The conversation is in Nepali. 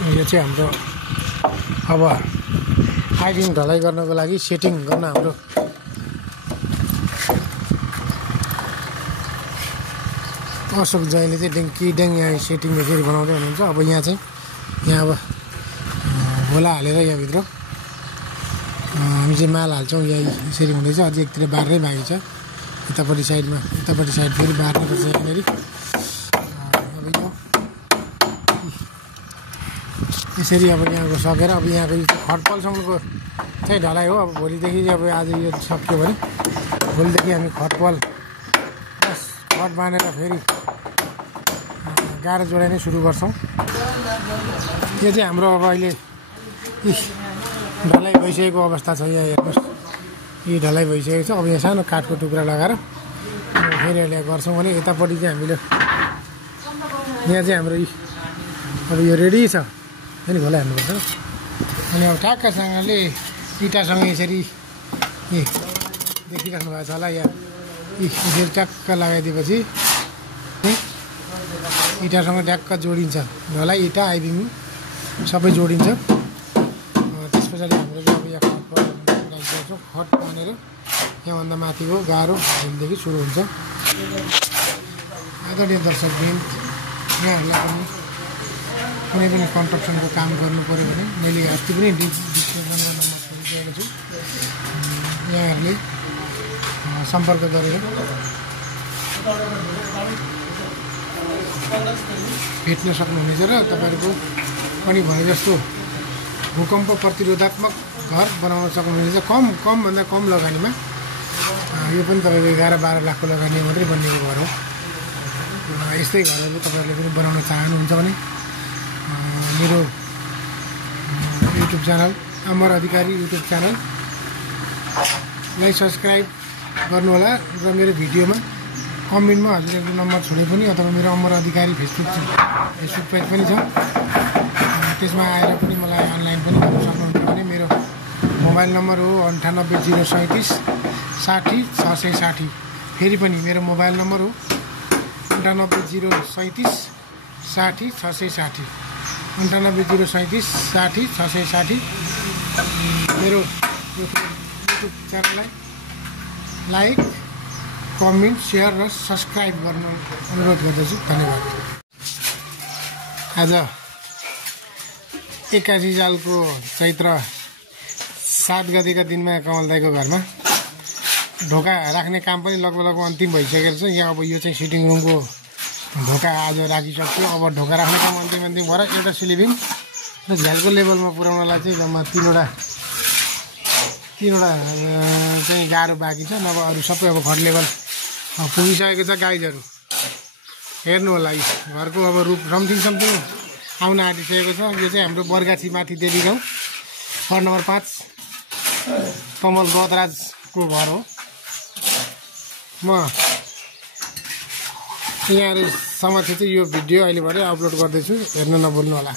यो चाहिँ हाम्रो अब आइबिम ढलाइ गर्नको लागि सेटिङ गर्न हाम्रो अशोक जयले चाहिँ डेङ यहाँ सेटिङ फेरि बनाउँदै हुनुहुन्छ। अब यहाँ चाहिँ यहाँ अब होला हालेर यहाँभित्र हामी चाहिँ माल हाल्छौँ। यहाँ यसरी हुँदैछ। अझै एकतिर बार्नै बाँकी छ। यतापट्टि साइडमा यतापट्टि साइड फेरि बार्नुपर्छ यहाँनिर। अब यो यसरी अब यहाँको सकेर अब यहाँको यो खटपलसम्मको चाहिँ ढलाइ हो। अब भोलिदेखि अब आज यो सक्यो भने भोलिदेखि हामी खटपल प्लस खट बाँधेर फेरि गाह्रो जोडाइ नै सुरु गर्छौँ। यो चाहिँ हाम्रो अब अहिले ढलाइ भइसकेको अवस्था छ। यहाँ हेर्नुहोस्, यो ढलाइ भइसकेको छ। अब यहाँ सानो काठको टुक्रा लगाएर फेरि अहिले गर्छौँ भने यतापट्टि चाहिँ हामीले यहाँ चाहिँ हाम्रो अब यो रेडी छ। फेरि खोला हाल्नुपर्छ अनि अब ठ्याक्कसँगले इँटासँग यसरी देखिराख्नु भएको छ होला। यहाँ यसरी ट्याक्क लगाइदिएपछि इँटासँग ट्याक्क जोडिन्छ। ढलाइ इँटा आइबिम सबै जोडिन्छ। त्यस पछाडि हाम्रो चाहिँ अब यहाँ खट बाँधेर यहाँभन्दा माथिको गाह्रो हिलदेखि सुरु हुन्छ। आदरणीय दर्शकबिन, यहाँहरूलाई पनि कुनै पनि कन्स्ट्रक्सनको काम गर्नु पऱ्यो भने मैले अस्ति पनि डिस्क्रिप्सनमा नम्बर दिएको छु। यहाँहरूले सम्पर्क गरेर भेट्न सक्नुहुनेछ र तपाईँहरूको पनि भने जस्तो भूकम्प प्रतिरोधात्मक घर बनाउन सक्नुहुनेछ। कमभन्दा कम लगानीमा। यो पनि तपाईँको 11-12 लाखको लगानी मात्रै बनिएको घर हो। यस्तै घरहरू तपाईँहरूले पनि बनाउन चाहनुहुन्छ भने मेरो युट्युब च्यानल अमर अधिकारी युट्युब च्यानललाई सब्सक्राइब गर्नुहोला र मेरो भिडियोमा कमेन्टमा हजुरहरूको नम्बर छोडे पनि अथवा मेरो अमर अधिकारी फेसबुक पेज पनि छ। त्यसमा आएर पनि मलाई अनलाइन पनि गर्न सक्नुहुन्छ भने मेरो मोबाइल नम्बर हो 980337 60 660। फेरि पनि मेरो मोबाइल नम्बर हो 980337 60 660 980337 60 660। मेरो युट्युब च्यानललाई लाइक, कमेन्ट, सेयर र सब्सक्राइब गर्न अनुरोध गर्दछु। धन्यवाद। आज 81 सालको चैत्र 7 गतेका दिनमा कमल दाइको घरमा ढोका राख्ने काम पनि लगभग अन्तिम भइसकेको छ। यहाँ अब यो चाहिँ सिटिङ रुमको ढोका आज राखिसक्यो। अब ढोका राख्ने काम अन्तिम भएर एउटा स्लिभिङ र झ्यालको लेभलमा पुर्याउनलाई चाहिँ जम्मा तीनवटा चाहिँ गाह्रो बाँकी छ। नभए अरू सबै अब खट लेभल पुगिसकेको छ। गाइजहरू हेर्नु होला, घरको अब रूप समथिङ आउन आँटिसकेको छ। यो चाहिँ हाम्रो बरगाछी माथि देवी गाउँ वार्ड नम्बर 5 कमल गदराजको घर हो। म यहाँहरू समक्ष चाहिँ यो भिडियो अहिलेबाटै अपलोड गर्दैछु। हेर्न नभुल्नु होला।